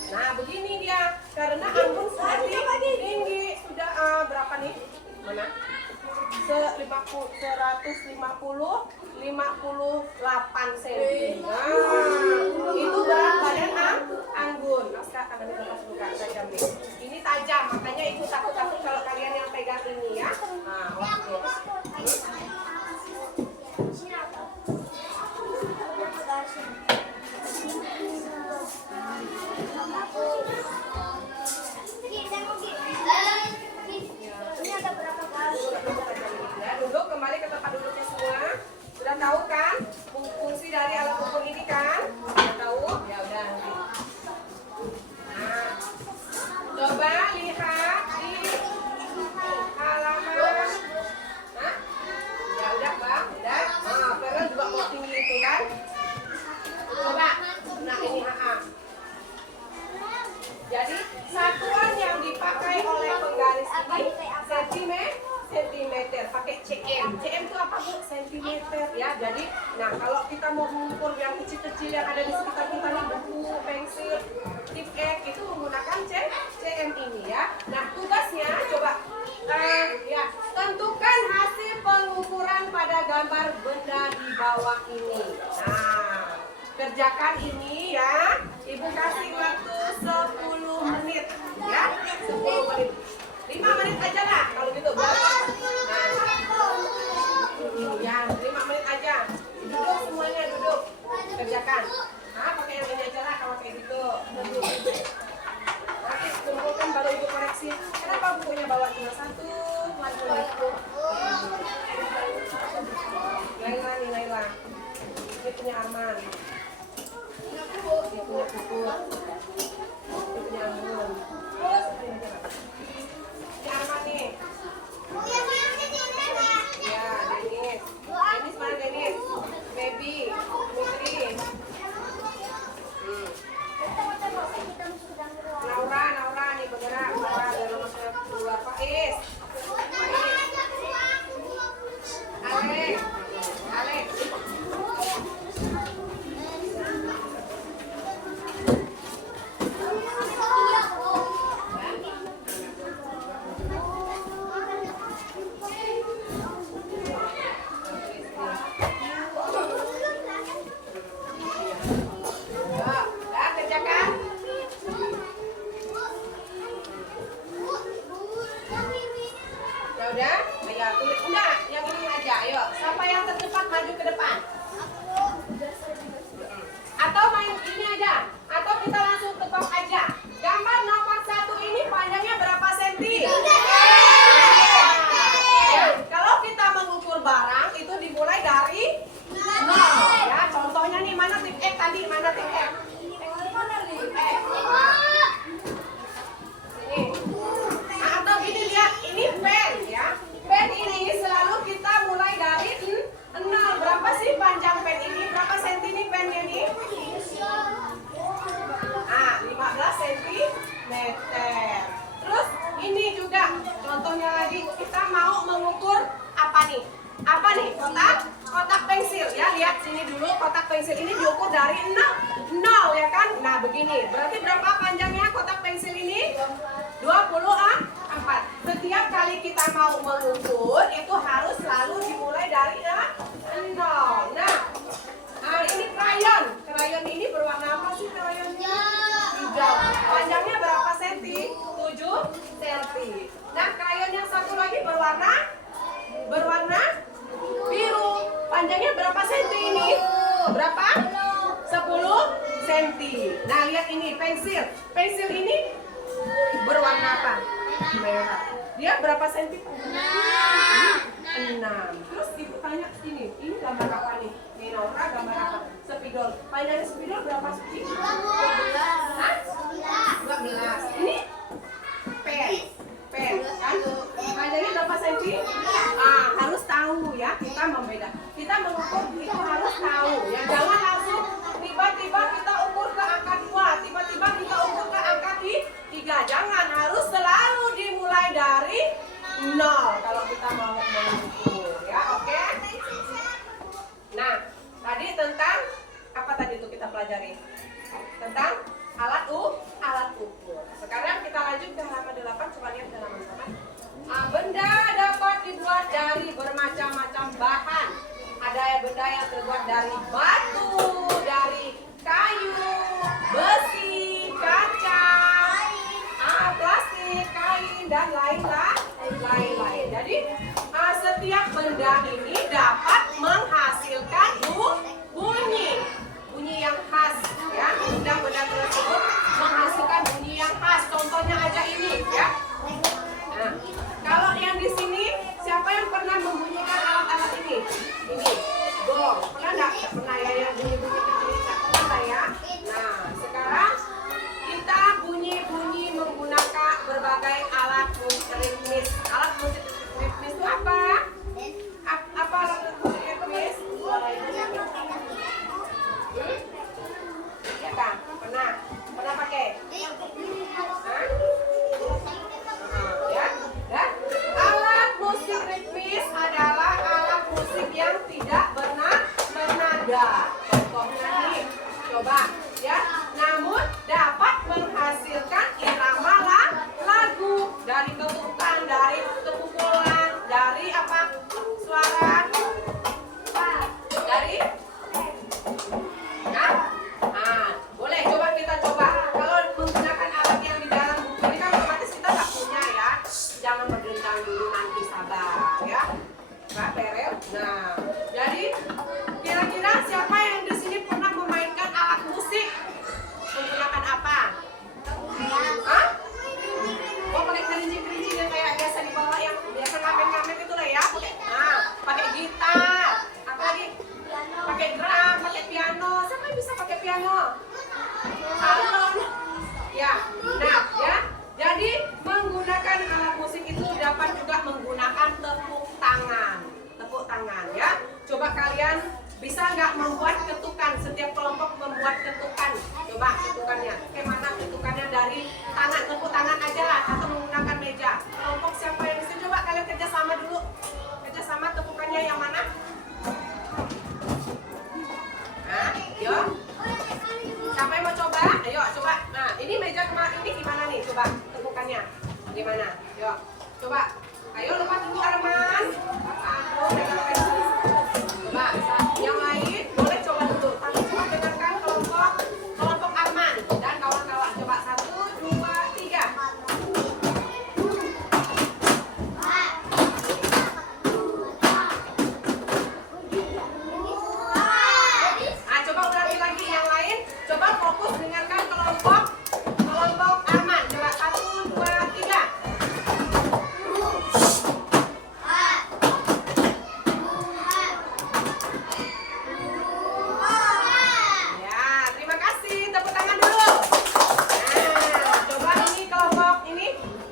Nah, begini dia. Karena anggun sudah tinggi. Sudah berapa nih? Mana? 158 cm. Nah, itu berat badan anggun. Nah, sekarang tangannya lepas buka tajam nih. Ini tajam, makanya ibu takut-takut kalau kalian yang pegang ini ya. Nah, oke. Ini ada berapa kali? Ya, duduk kembali ke tempat duduknya semua. Sudah tahu kan fungsi dari alat ukur ini kan? Sudah tahu? Ya udah nanti. Nah, coba lihat di halaman. Nah, ya udah Bang, udah. Nah, Farel juga mau tinggi itu kan? Coba. Nah, ini Jadi satuan yang dipakai oleh penggaris ini sentimeter, pakai cm. Cm itu apa Bu? Sentimeter ya. Jadi, nah kalau kita mau mengukur yang kecil-kecil yang ada di sekitar kita nih, buku, pensil, tip X itu menggunakan cm ini ya. Nah tugasnya coba ya tentukan hasil pengukuran pada gambar benda di bawah ini. Nah kerjakan ini ya. Ibu kasih waktu 10 menit, ya. 10 menit. 5 menit aja lah, kalau gitu. Nah, ya, 5 menit aja. Duduk semuanya, duduk. Kerjakan. Nah, pakai yang ini aja lah kalau kayak gitu. Nanti kumpulkan baru ibu koreksi. Kenapa bukunya bawa cuma satu? Laila nih, Laila. Ini punya Arman. Ini punya Puput. Ini punya Amun. Ini Arman nih. Ya, Denis. Denis mana Denis? Baby, Putri. Naura nih bergerak. Naura dalam masa keluar. Faiz. Alex. Dah kerjakan. Ya udah, ayo tulis enggak, yang ini aja, ayo. Siapa yang tercepat maju ke depan? Atau main ini aja, atau kita langsung ketok aja. Gambar nomor 1 ini panjangnya berapa senti? Ya, kalau kita mengukur barang itu dimulai dari 0. Ya, contohnya nih, mana tip X tadi? Mana tip X? Sini. Nah, atau gini, lihat, ini pen ya. Pen ini selalu kita mulai dari 0. Berapa sih panjang pen ini? Berapa senti nih pennya nih? 15 cm. Terus ini juga contohnya lagi, kita mau mengukur apa nih? Apa nih? Kotak pensil ya. Lihat sini dulu, kotak pensil ini diukur dari 0 ya kan? Nah, begini. Berarti berapa panjangnya kotak pensil ini? 24. Setiap kali kita mau mengukur itu harus selalu dimulai dari 0. Nah, ini krayon. Krayon ini berwarna apa sih krayonnya? Hijau. Panjangnya berapa senti? 7 senti. Nah, krayon yang satu lagi berwarna biru. Panjangnya berapa senti ini? Berapa? 10 senti. Nah, lihat ini pensil. Pensil ini berwarna apa? Merah. Dia berapa senti? 6. Terus ibu tanya ini gambar apa nih? Ini Naura gambar apa? Spidol. Panjangnya spidol berapa senti? 12. Ini pen kan? Panjangnya berapa senti? Harus tahu ya, kita membeda. Kita mengukur itu harus tahu ya. Jangan langsung tiba-tiba kita ukur ke angka 2, tiba-tiba kita ukur ke angka 3. Jangan, harus selalu dimulai dari 0 kalau kita mau mengukur ya, oke? Nah, tadi tentang apa tadi itu kita pelajari? Tentang alat ukur. Sekarang kita lanjut ke halaman 8, coba lihat halaman 8. Benda dapat dibuat dari bermacam-macam bahan. Ada benda yang terbuat dari batu, dari kayu, besi, kaca, plastik, kain, dan lain-lain. Jadi setiap benda ini dapat menghasilkan bunyi yang khas ya. Benda-benda tersebut menghasilkan bunyi yang khas. Contohnya aja ini ya. Nah, kalau yang di sini siapa yang pernah membunyikan alat-alat ini? Ini gong. Pernah nggak? Pernah ya, yang bunyi-bunyi kecil. Pernah ya. Nah, sekarang kita bunyi-bunyi menggunakan berbagai alat musik ritmis. Alat musik ritmis itu apa? Apa alat musik ritmis? Ya kan? Pernah pakai? Hah? Ya. Alat musik ritmis adalah alat musik yang tidak bernada. Contohnya nih, coba ya. Namun dapat menghasilkan irama lagu dari ketukan, dari kepukulan, dari apa? Suara. Dari boleh coba kita Coba kalian bisa nggak membuat ketukan? Setiap kelompok membuat ketukan. Coba ketukannya. Oke, mana ketukannya dari tangan, tepuk tangan aja lah atau menggunakan meja. Kelompok siapa yang bisa? Coba kalian kerjasama dulu. Kerjasama tepukannya yang mana? Nah, yuk. Siapa yang mau coba? Ayo coba. Nah, ini meja kemarin ini gimana nih? Coba tepukannya. Gimana? Yuk. Coba. Ayo lepas dulu Arman. Coba. Yang lain boleh coba dulu. Tapi coba dengarkan kelompok Arman dan kawan-kawan. Coba 1, 2, 3. Nah, coba ulangi lagi yang lain. Coba fokus dengarkan kelompok Arman. Coba 1, 2, 3. Ya, terima kasih. Tepuk tangan dulu. Nah, coba ini kelompok ini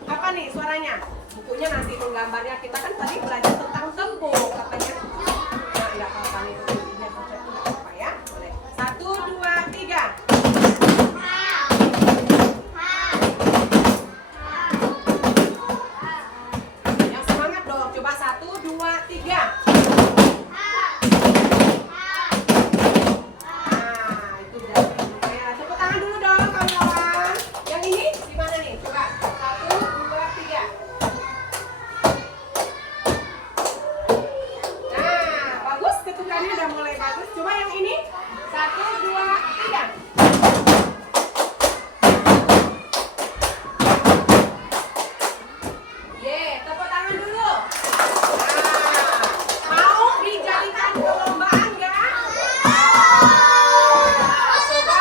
apa nih suaranya? Bukunya nanti menggambarnya. Kita kan tadi belajar tentang tepuk katanya. Nah, enggak apa-apa nih. Biar baca itu enggak apa-apa ya. Boleh. 1, 2, 3. Yang semangat dong. Coba 1, 2, 3. Nah, itu udah. Ya, tepuk tangan dulu dong kawan-kawan. Yang ini gimana nih? Coba 1, 2, 3. Nah, bagus ketukannya udah mulai bagus. Coba yang ini 1, 2, 3. Tepuk tangan dulu. Nah, mau dijadikan perlombaan nggak? Coba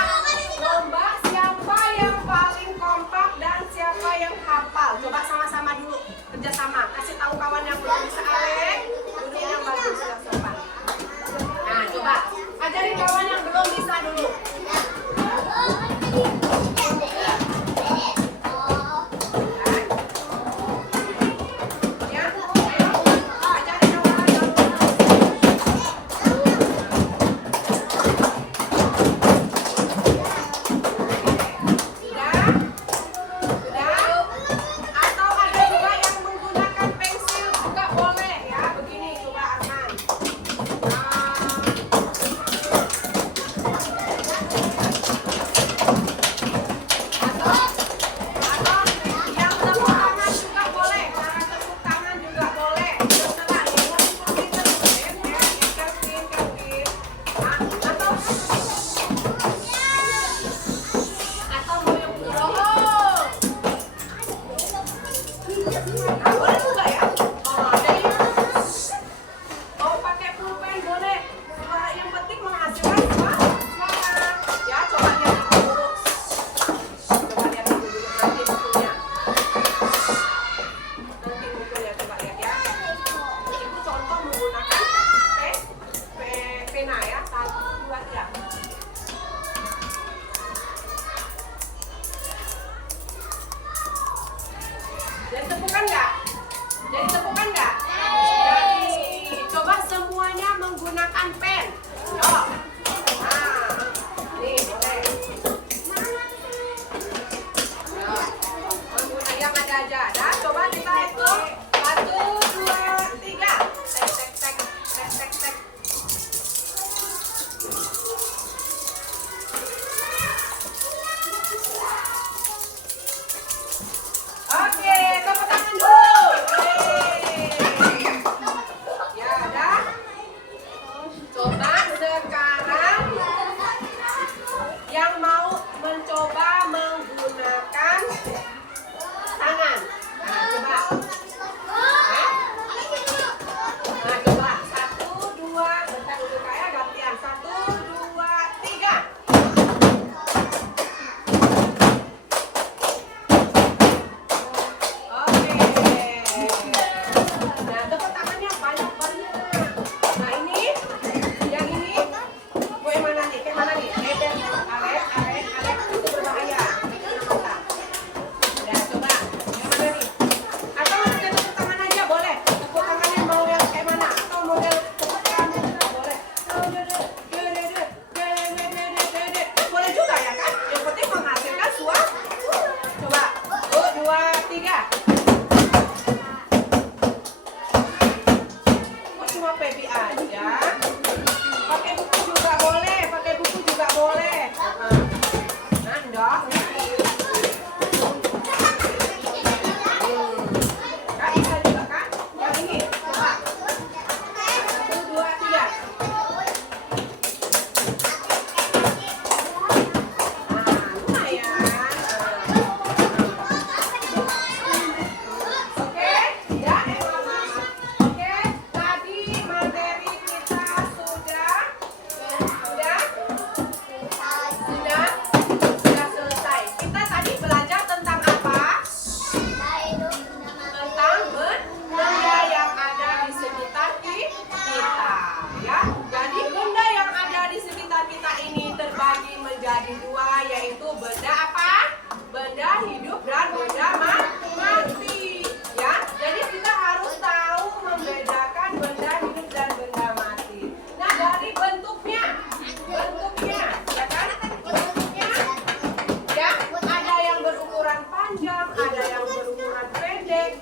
lomba siapa yang paling kompak dan siapa yang hafal. Coba sama-sama dulu kerjasama. Kasih tahu kawan yang belum bisa Alek. Duduk yang bagus yang sopan. Nah, coba ajarin kawan yang belum bisa dulu. Ya, ayo ajarin kawan yang belum bisa. Sudah? Sudah? Atau ada juga yang menggunakan pensil juga boleh.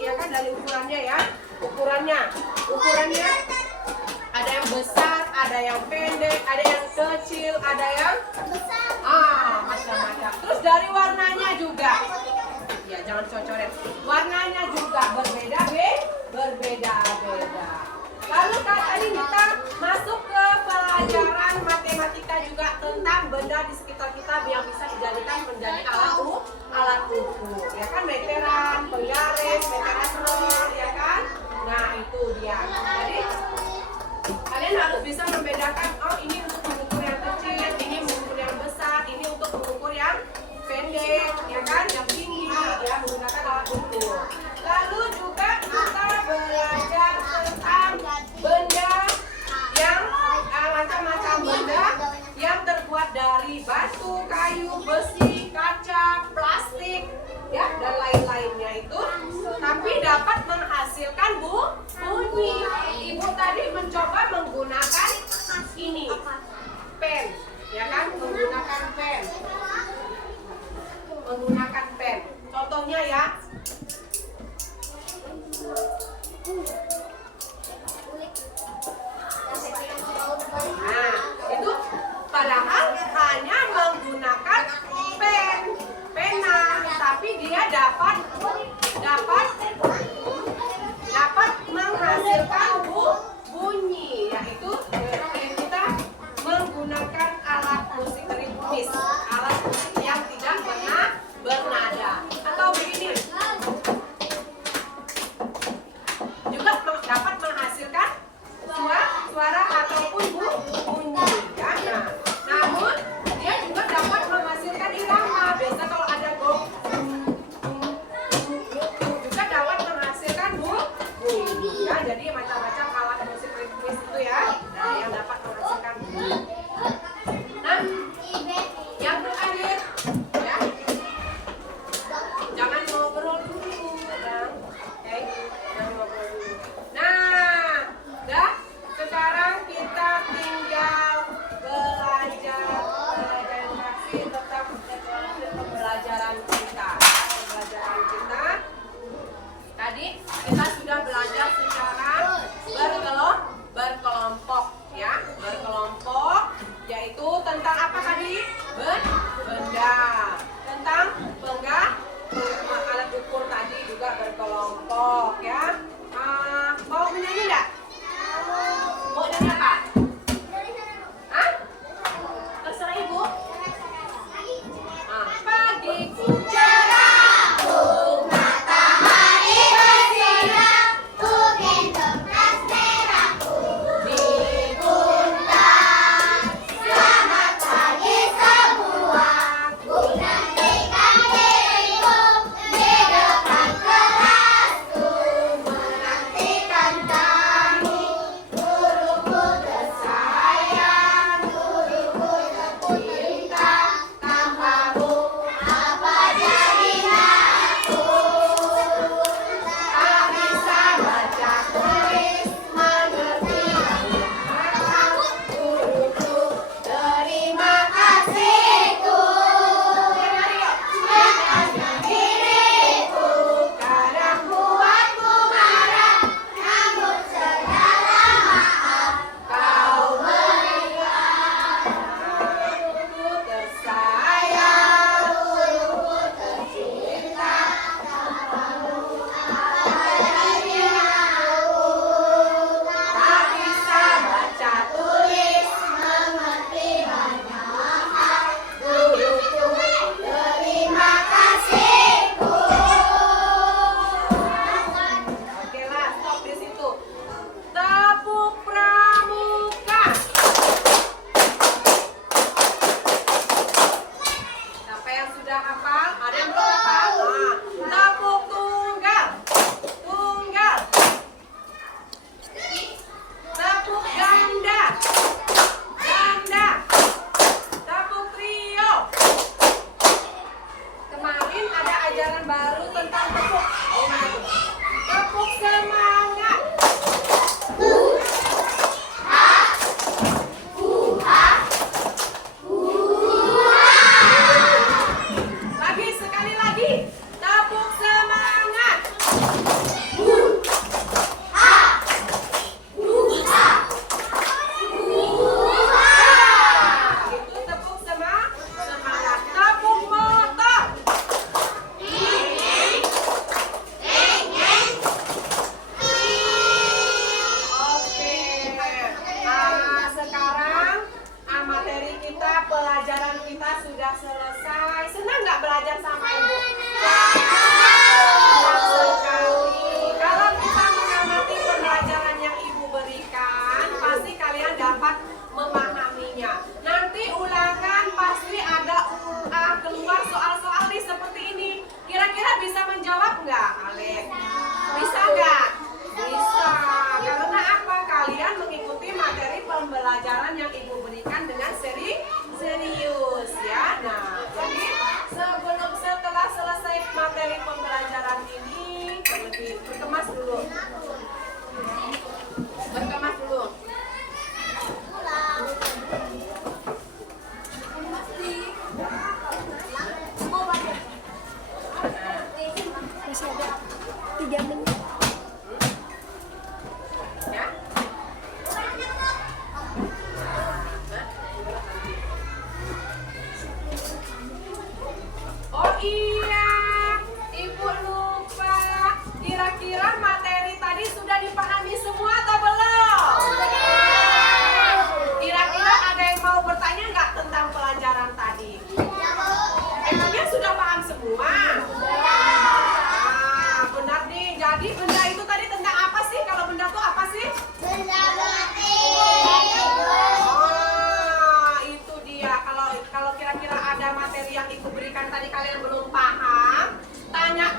ya kan dari ukurannya ya. Ukurannya ada yang besar, ada yang pendek, ada yang kecil, ada yang macam-macam. Terus dari warnanya juga. Ya, jangan cocoret. Warnanya juga berbeda-beda. Lalu tadi kita masuk ke pelajaran matematika juga tentang benda di sekitar kita yang bisa dijadikan menjadi alat ukur. Ya kan, meteran, penggaris, meteran rol, ya kan? Nah, itu dia. Jadi kalian harus bisa membedakan, oh ini untuk mengukur yang kecil, ini mengukur yang besar, ini untuk mengukur yang pendek, ya kan, yang tinggi, ya, menggunakan alat ukur. Lalu juga kita belajar tentang benda yang macam-macam benda yang terbuat dari batu, kayu, besi, kaca, plastik, ya, dan lain-lainnya itu, tapi dapat menghasilkan bunyi. Ibu tadi mencoba menggunakan ini, pen, ya kan, menggunakan pen. Contohnya ya. Nah, itu padahal hanya menggunakan pena, tapi dia dapat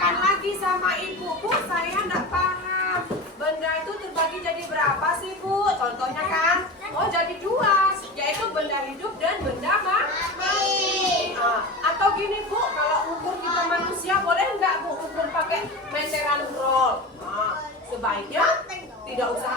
tanyakan lagi sama ibu. Bu, saya enggak paham. Benda itu terbagi jadi berapa sih, Bu? Contohnya kan, oh jadi dua, yaitu benda hidup dan benda mati. Atau gini, Bu, kalau ukur kita manusia boleh nggak, Bu, ukur pakai meteran roll? Sebaiknya tidak usah